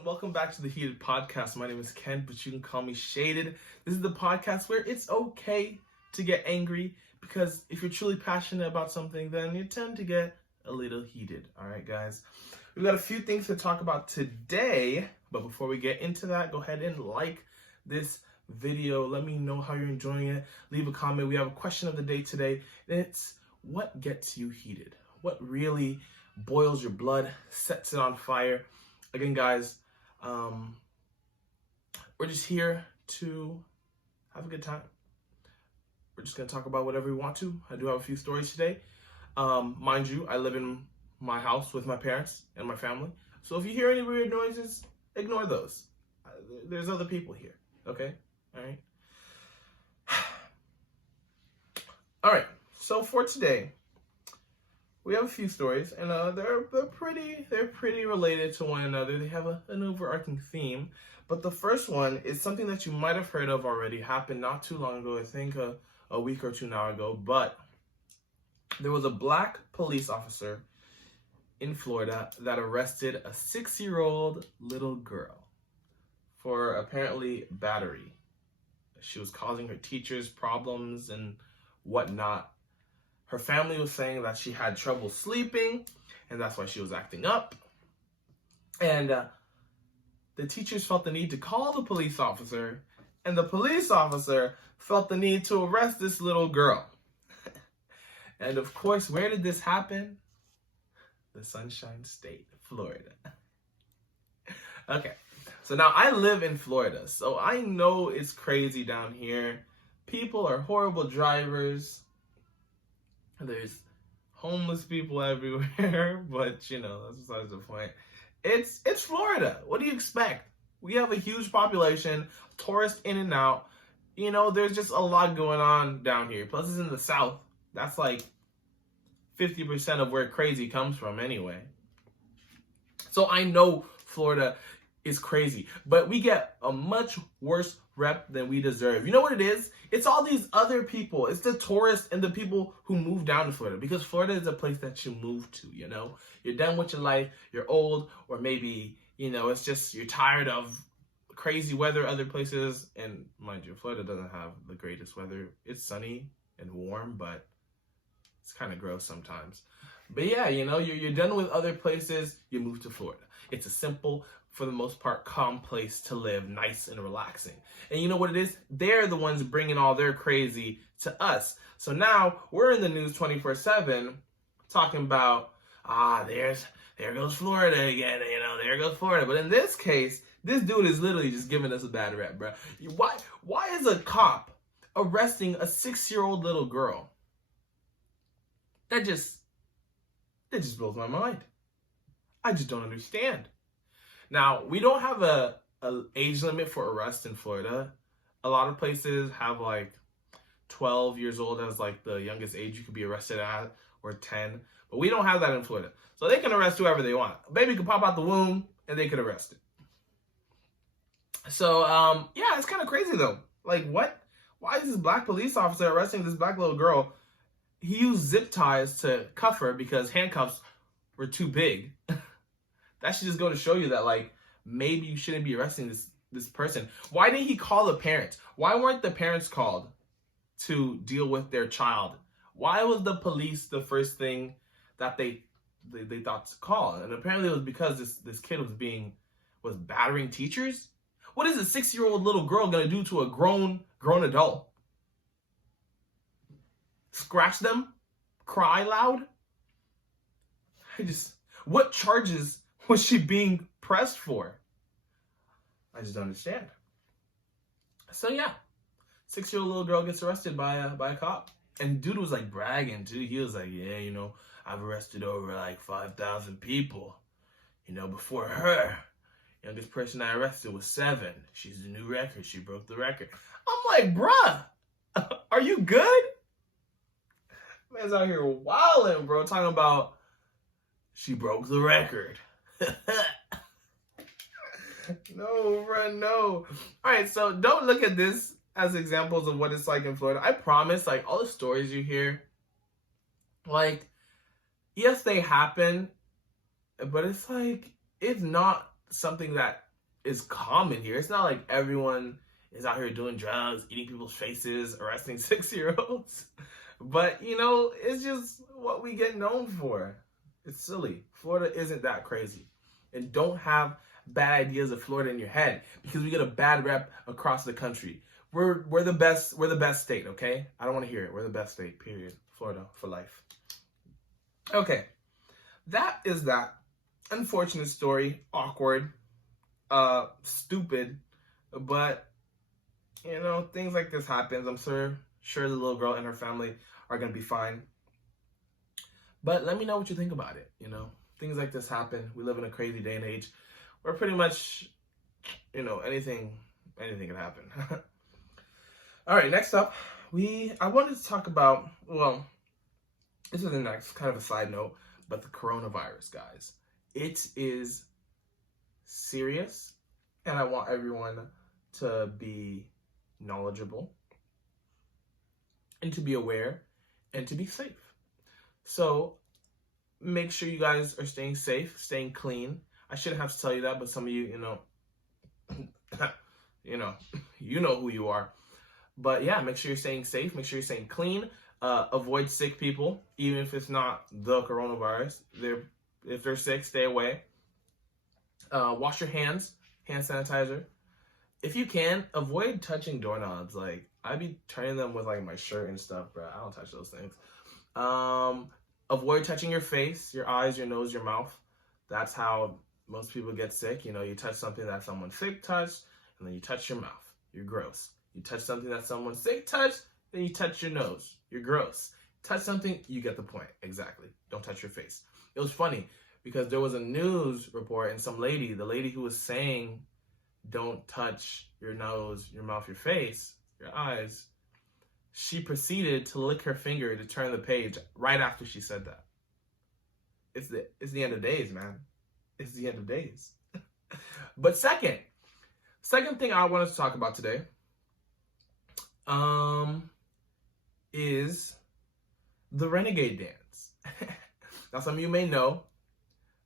everyone. Welcome back to the Heated Podcast. My name is Ken, but you can call me Shaded. This is the podcast where it's okay to get angry because if you're truly passionate about something, then you tend to get a little heated. All right, guys. We've got a few things to talk about today, but before we get into that, go ahead and like this video. Let me know how you're enjoying it. Leave a comment. We have a question of the day today, and it's what gets you heated? What really boils your blood, sets it on fire? Again, guys, we're just here to have a good time. We're just going to talk about whatever we want to. I do have a few stories today. Mind you, I live in my house with my parents and my family. So if you hear any weird noises, ignore those. There's other people here, okay? All right? All right, so for today, we have a few stories, and they're pretty related to one another. They have an overarching theme, but the first one is something that you might have heard of already. Happened not too long ago, I think a week or two now ago. But there was a black police officer in Florida that arrested a 6-year-old little girl for apparently battery. She was causing her teachers problems and whatnot. Her family was saying that she had trouble sleeping, and that's why she was acting up. And the teachers felt the need to call the police officer, and the police officer felt the need to arrest this little girl. And of course, where did this happen? The Sunshine State, Florida. Okay, so now I live in Florida, so I know it's crazy down here. People are horrible drivers. There's homeless people everywhere, but you know, that's besides the point. It's Florida. What do you expect? We have a huge population, tourists in and out. You know, there's just a lot going on down here. Plus, it's in the South. That's like 50% of where crazy comes from anyway. So I know Florida is crazy, but we get a much worse rep than we deserve. You know what it is? It's all these other people. It's the tourists and the people who move down to Florida, because Florida is a place that you move to, you know? You're done with your life, you're old, or maybe, you know, it's just you're tired of crazy weather other places. And mind you, Florida doesn't have the greatest weather. It's sunny and warm, but it's kind of gross sometimes. But yeah, you know, you're done with other places, you move to Florida. It's a simple, for the most part, calm place to live, nice and relaxing. And you know what it is? They're the ones bringing all their crazy to us. So now we're in the news 24/7 talking about, there goes Florida again, you know, there goes Florida. But in this case, this dude is literally just giving us a bad rep, bro. Why is a cop arresting a 6-year-old little girl? That just blows my mind. I just don't understand. Now, we don't have a age limit for arrest in Florida. A lot of places have like 12 years old as like the youngest age you could be arrested at, or 10. But we don't have that in Florida. So they can arrest whoever they want. A baby could pop out the womb and they could arrest it. So, yeah, it's kind of crazy though. Like, what? Why is this black police officer arresting this black little girl? He used zip ties to cuff her because handcuffs were too big. That should just go to show you that, like, maybe you shouldn't be arresting this person. Why didn't he call the parents? Why weren't the parents called to deal with their child? Why was the police the first thing that they thought to call? And apparently it was because this kid was battering teachers. What is a 6-year-old little girl gonna do to a grown adult? Scratch them? Cry loud? What charges was she being pressed for? I just don't understand. So yeah, 6-year-old little girl gets arrested by a cop. And dude was like bragging too. He was like, yeah, you know, I've arrested over like 5,000 people. You know, before her, youngest person I arrested was 7. She's the new record. She broke the record. I'm like, bruh, are you good? Man's out here wilding, bro, talking about she broke the record. No, bro, no. All right, so don't look at this as examples of what it's like in Florida. I promise, like, all the stories you hear, like, yes, they happen, but it's like, it's not something that is common here. It's not like everyone is out here doing drugs, eating people's faces, arresting 6-year-olds. But, you know, it's just what we get known for. It's silly. Florida isn't that crazy. And don't have bad ideas of Florida in your head, because we get a bad rep across the country. We're the best. We're the best state, okay? I don't want to hear it. We're the best state, period. Florida for life. Okay. That is that. Unfortunate story. Awkward. Stupid. But, you know, things like this happens. I'm sure the little girl and her family are going to be fine. But let me know what you think about it, you know. Things like this happen. We live in a crazy day and age where pretty much, you know, anything can happen. All right, next up, I wanted to talk about, well, this is the next kind of a side note, but the coronavirus, guys. It is serious, and I want everyone to be knowledgeable and to be aware and to be safe. So make sure you guys are staying safe, staying clean. I shouldn't have to tell you that, but some of you, you know, you know who you are. But yeah, make sure you're staying safe. Make sure you're staying clean. Avoid sick people, even if it's not the coronavirus. If they're sick, stay away. Wash your hands, hand sanitizer. If you can, avoid touching doorknobs. Like, I be turning them with like my shirt and stuff, bro. I don't touch those things. Avoid touching your face, your eyes, your nose, your mouth. That's how most people get sick. You know, you touch something that someone sick touched, and then you touch your mouth. You're gross. You touch something that someone sick touched, then you touch your nose. You're gross. Touch something, you get the point. Exactly. Don't touch your face. It was funny because there was a news report, and the lady who was saying, don't touch your nose, your mouth, your face, your eyes, she proceeded to lick her finger to turn the page right after she said that. It's the end of days, man. It's the end of days. But second thing I wanted to talk about today is the Renegade dance. Now, some of you may know.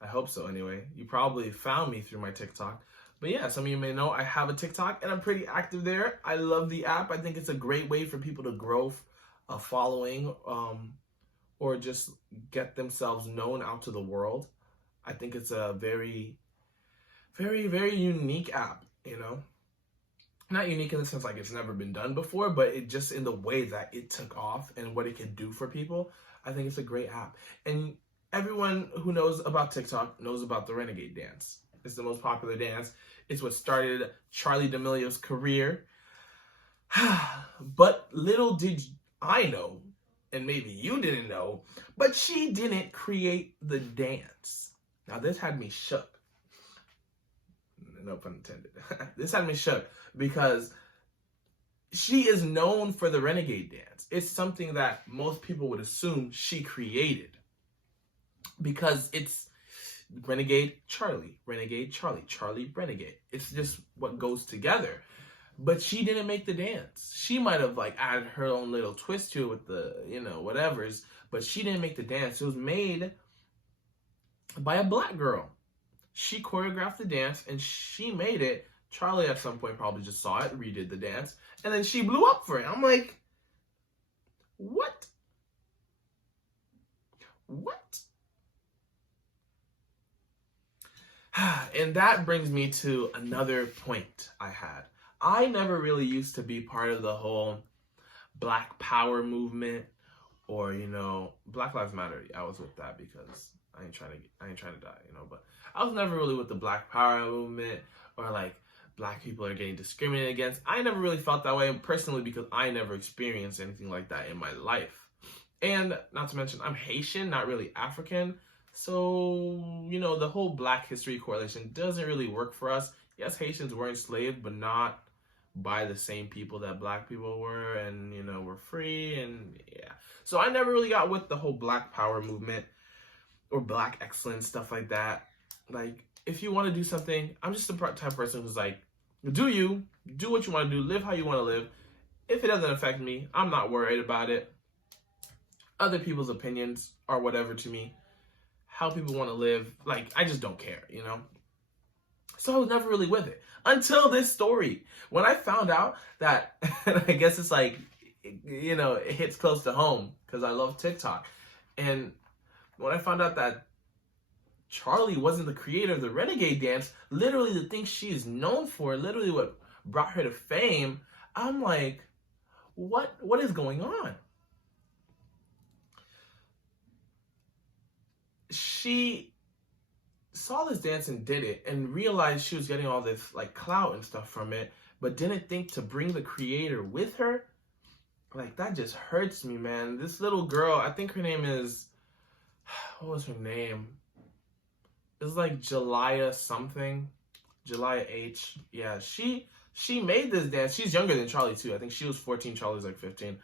I hope so anyway. You probably found me through my TikTok. But yeah, some of you may know I have a TikTok and I'm pretty active there. I love the app. I think it's a great way for people to grow a following or just get themselves known out to the world. I think it's a very, very, very unique app, you know. Not unique in the sense like it's never been done before, but it just in the way that it took off and what it can do for people. I think it's a great app. And everyone who knows about TikTok knows about the Renegade dance. It's the most popular dance. It's what started Charli D'Amelio's career. But little did I know, and maybe you didn't know, but she didn't create the dance. Now this had me shook. No pun intended. This had me shook because she is known for the Renegade dance. It's something that most people would assume she created because it's Renegade Charli, Charli Renegade. It's just what goes together. But she didn't make the dance. She might have like added her own little twist to it with the, you know, whatevers, but she didn't make the dance. It was made by a black girl. She choreographed the dance and she made it. Charli at some point probably just saw it, redid the dance, and then she blew up for it. I'm like, what? What? And that brings me to another point I had. I never really used to be part of the whole Black Power movement or, you know, Black Lives Matter. I was with that because I ain't trying to die, you know, but I was never really with the Black Power movement or like black people are getting discriminated against. I never really felt that way personally because I never experienced anything like that in my life. And not to mention, I'm Haitian, not really African. So, you know, the whole Black history correlation doesn't really work for us. Yes, Haitians were enslaved, but not by the same people that black people were, and, you know, we're free, and yeah. So I never really got with the whole Black Power movement or Black excellence, stuff like that. Like, if you want to do something, I'm just the type of person who's like, do what you want to do, live how you want to live. If it doesn't affect me, I'm not worried about it. Other people's opinions are whatever to me. How people want to live, like, I just don't care, you know? So I was never really with it until this story. When I found out that, and I guess it's like, you know, it hits close to home because I love TikTok. And when I found out that Charlie wasn't the creator of the Renegade dance, literally the thing she is known for, literally what brought her to fame, I'm like, what is going on? She saw this dance and did it and realized she was getting all this like clout and stuff from it, but didn't think to bring the creator with her. Like, that just hurts me, man. This little girl, I think her name is, what was her name? It was like Jalaya something. Jalaya H. Yeah, she made this dance. She's younger than Charlie too. I think she was 14, Charlie's like 15.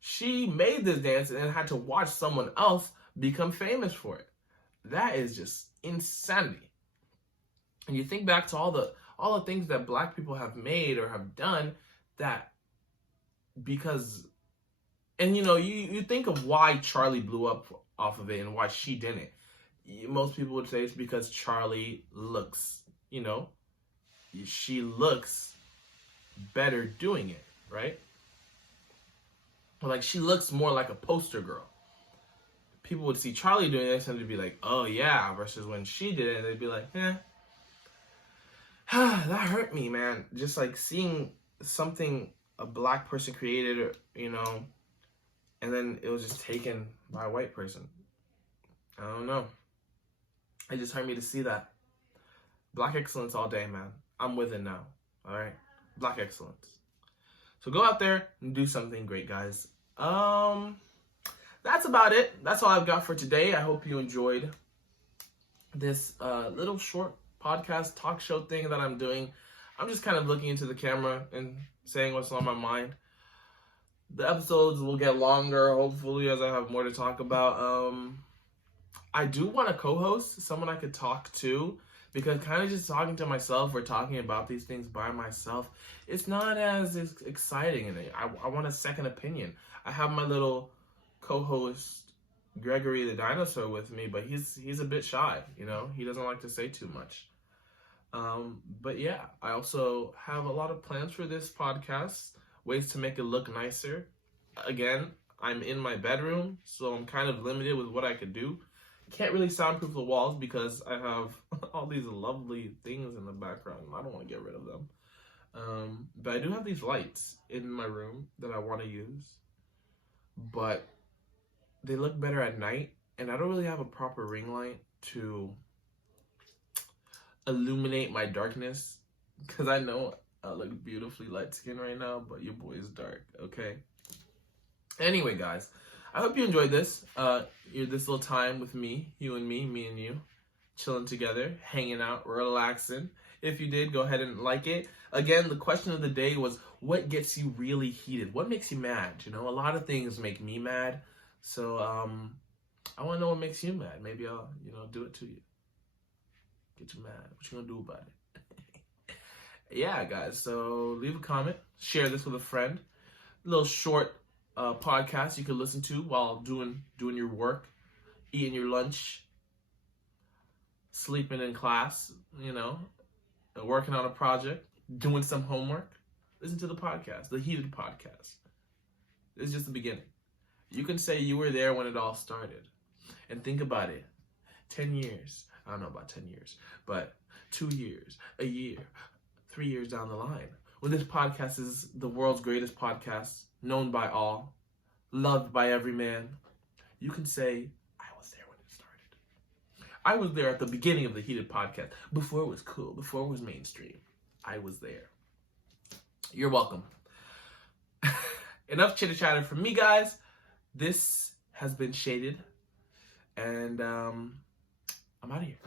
She made this dance and then had to watch someone else become famous for it. That is just insanity. And you think back to all the things that black people have made or have done that because, and you know, you think of why Charlie blew up off of it and why she didn't. Most people would say it's because Charlie looks, you know, she looks better doing it, right? Like, she looks more like a poster girl. People would see Charlie doing this and they'd be like, oh yeah, versus when she did it, they'd be like, that hurt me, man. Just like seeing something a black person created, you know, and then it was just taken by a white person. I don't know. It just hurt me to see that. Black excellence all day, man. I'm with it now. All right? Black excellence. So go out there and do something great, guys. That's about it. That's all I've got for today. I hope you enjoyed this little short podcast talk show thing that I'm doing. I'm just kind of looking into the camera and saying what's on my mind. The episodes will get longer, hopefully, as I have more to talk about. I do want to co-host someone I could talk to, because kind of just talking to myself or talking about these things by myself, it's not as exciting. And I want a second opinion. I have my little co-host Gregory the dinosaur with me, but he's a bit shy, you know. He doesn't like to say too much. But yeah, I also have a lot of plans for this podcast, ways to make it look nicer. Again, I'm in my bedroom, so I'm kind of limited with what I could do. Can't really soundproof the walls because I have all these lovely things in the background. I don't want to get rid of them. But I do have these lights in my room that I want to use, but they look better at night, and I don't really have a proper ring light to illuminate my darkness, because I know I look beautifully light skinned right now, but your boy is dark, okay? Anyway, guys, I hope you enjoyed this. This little time with me, you and me and you, chilling together, hanging out, relaxing. If you did, go ahead and like it. Again, the question of the day was, what gets you really heated? What makes you mad? You know, a lot of things make me mad. So, I want to know what makes you mad. Maybe I'll, do it to you. Get you mad. What you gonna do about it? Yeah, guys. So leave a comment. Share this with a friend. A little short podcast you can listen to while doing your work, eating your lunch, sleeping in class, working on a project, doing some homework. Listen to the podcast, the Heated Podcast. This is just the beginning. You can say you were there when it all started. And think about it. 10 years. I don't know about 10 years. But 2 years, a year, 3 years down the line. When this podcast is the world's greatest podcast, known by all, loved by every man, you can say, I was there when it started. I was there at the beginning of the Heated Podcast. Before it was cool. Before it was mainstream. I was there. You're welcome. Enough chitter-chatter from me, guys. This has been Shaded, and I'm out of here.